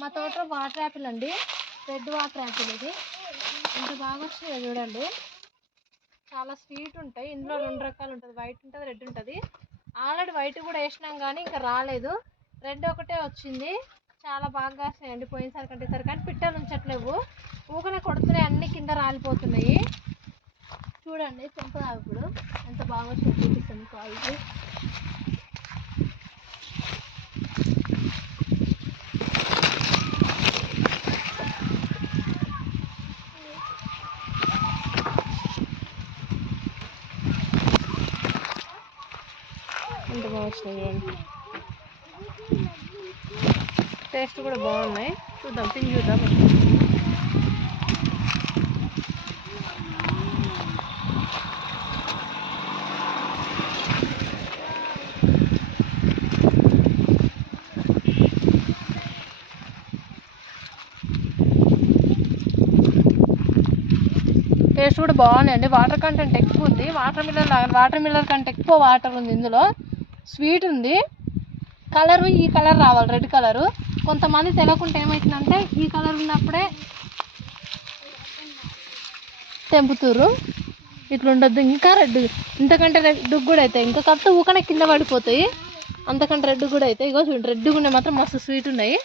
మా తోటలో water apple అండి. రెడ్ వాటర్ యాపిల్ ఇది. ఎంత బాగా వచ్చినాయో చూడండి. చాలా స్వీట్ ఉంటాయి. ఇందులో రెండు రకాలు ఉంటుంది. వైట్ ఉంటుంది రెడ్ ఉంటుంది. ఆల్రెడీ వైట్ కూడా వేసినాం కానీ ఇంకా రాలేదు. రెడ్ ఒకటే వచ్చింది. చాలా బాగా కాసినాయండి పోయినసారి కంటే ఈసారి కానీ పిట్టలు ఉంచట్లేవు. ఊకనే కొడుతున్నాయి. అన్ని కింద రాలిపోతున్నాయి. చూడండి తెంపుదా ఇప్పుడు ఎంత బాగా వచ్చింది చూపిస్తుంది క్వాలిటీ ఎంత బాగుంది. టేస్ట్ కూడా బాగున్నాయి. చూద్దాం తిని చూద్దాం. టేస్ట్ కూడా బాగున్నాయండి. వాటర్ కంటెంట్ ఎక్కువ ఉంది. వాటర్ మిల్లర్ వాటర్ మిల్లర్ కంటే ఎక్కువ వాటర్ ఉంది ఇందులో. స్వీట్ ఉంది. కలరు ఈ కలర్ రావాలి రెడ్ కలరు. కొంతమంది తెలియకుండా ఏమవుతుందంటే ఈ కలర్ ఉన్నప్పుడే తెంపుతుర్రు. ఇట్లుండద్దు. ఇంకా రెడ్ ఇంతకంటే రెడ్ కూడా అవుతాయి ఇంకా కరెక్ట్ ఊకనే కింద పడిపోతాయి. అంతకంటే రెడ్ కూడా అవుతాయి ఇగో చూడండి రెడ్ ఉన్నాయి మాత్రం మస్తు స్వీట్ ఉన్నాయి.